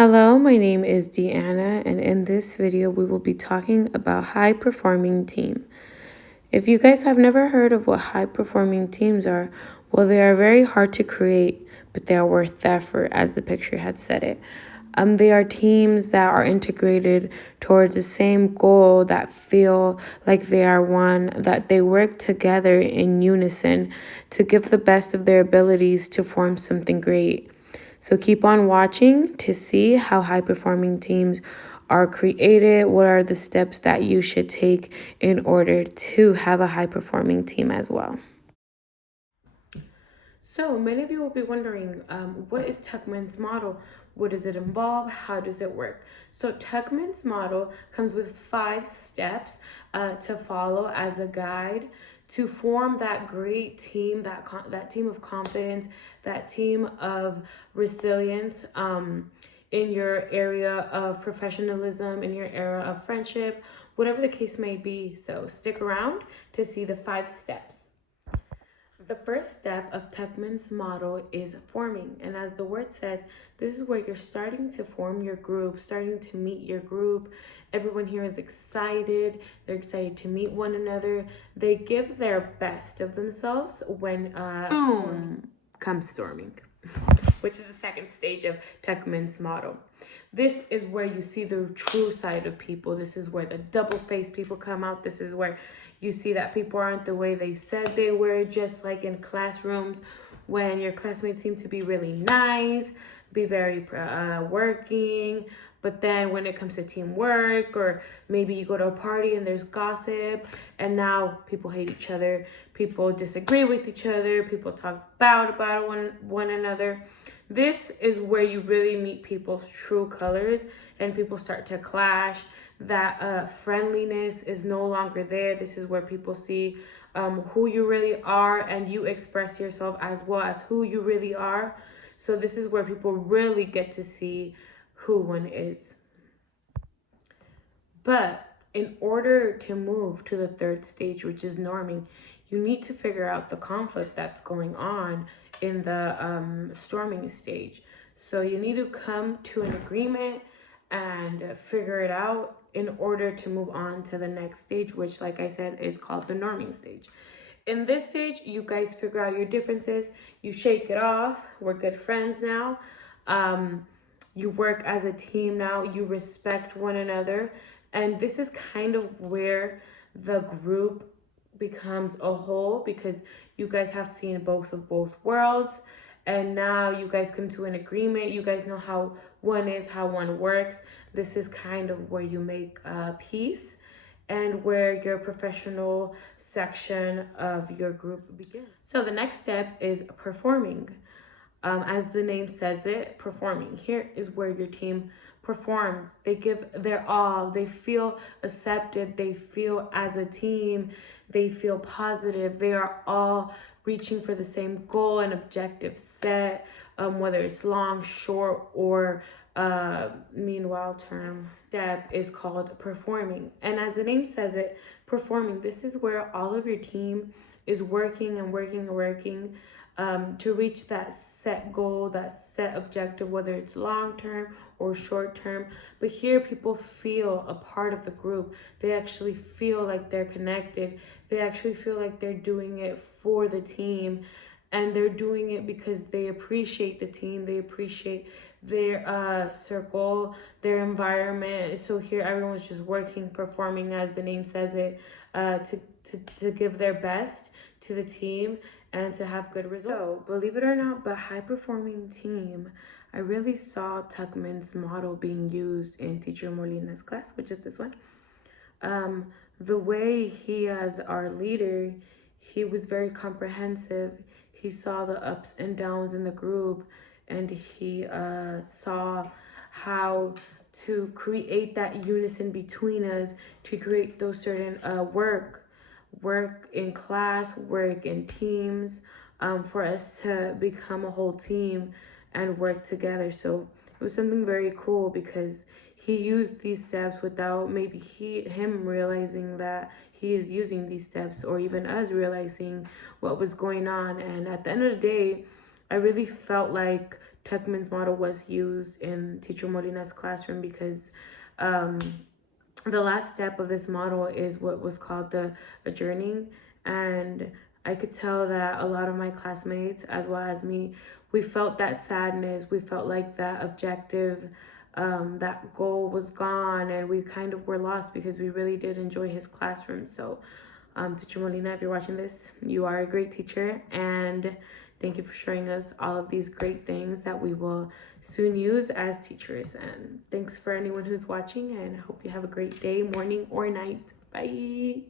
Hello, my name is Deanna, and in this video, we will be talking about high performing team. If you guys have never heard of what high performing teams are, well, they are very hard to create, but they are worth the effort, as the picture had said it. They are teams that are integrated towards the same goal, that feel like they are one, that they work together in unison to give the best of their abilities to form something great. So keep on watching to see how high performing teams are created. What are the steps that you should take in order to have a high performing team as well? So many of you will be wondering, what is Tuckman's model? What does it involve? How does it work? So Tuckman's model comes with 5 steps to follow as a guide to form that great team, that team of confidence, that team of resilience in your area of professionalism, in your area of friendship, whatever the case may be. So stick around to see the 5 steps. The first step of Tuckman's model is forming. And as the word says, this is where you're starting to form your group, starting to meet your group. Everyone here is excited. They're excited to meet one another. They give their best of themselves when boom comes storming, which is the second stage of Tuckman's model. This is where you see the true side of people. This is where the double-faced people come out. This is where you see that people aren't the way they said they were, just like in classrooms when your classmates seem to be really nice, be very working, but then when it comes to teamwork, or maybe you go to a party and there's gossip, and now people hate each other, people disagree with each other, people talk bad about one another. This is where you really meet people's true colors and people start to clash. That friendliness is no longer there. This is where people see who you really are, and you express yourself as well as who you really are. So this is where people really get to see who one is. But in order to move to the third stage, which is norming, you need to figure out the conflict that's going on in the storming stage. So you need to come to an agreement and figure it out in order to move on to the next stage, which, like I said, is called the norming stage. In this stage, you guys figure out your differences, you shake it off, we're good friends now. You work as a team now, you respect one another, and this is kind of where the group becomes a whole, because you guys have seen both of both worlds, and now you guys come to an agreement. You guys know how one is, how one works. This is kind of where you make peace, and where your professional section of your group begins. So the next step is performing. As the name says it, performing. Here is where your team performs. They give their all. They feel accepted. They feel as a team. They feel positive. They are all reaching for the same goal and objective set, whether it's long, short, or meanwhile term. Step is called performing. And as the name says it, performing, this is where all of your team is working and working and working to reach that set goal, that set objective, whether it's long term or short term. But here, people feel a part of the group. They actually feel like they're connected. They actually feel like they're doing it for the team, and they're doing it because they appreciate the team. They appreciate their circle, their environment. So here, everyone's just working, performing, as the name says it, to give their best to the team and to have good results. So, believe it or not, but high performing team, I really saw Tuckman's model being used in Teacher Molina's class, which is this one. The way he, as our leader, he was very comprehensive. He saw the ups and downs in the group, and he saw how to create that unison between us, to create those certain work in class, work in teams, for us to become a whole team and work together. So it was something very cool, because he used these steps without maybe him realizing that he is using these steps, or even us realizing what was going on. And at the end of the day, I really felt like Tuckman's model was used in Teacher Molina's classroom because the last step of this model is what was called the adjourning. And I could tell that a lot of my classmates, as well as me, we felt that sadness. We felt like that objective, that goal was gone, and we kind of were lost because we really did enjoy his classroom. So, Teacher Molina, if you're watching this, you are a great teacher, and thank you for showing us all of these great things that we will soon use as teachers. And thanks for anyone who's watching, and I hope you have a great day, morning, or night. Bye.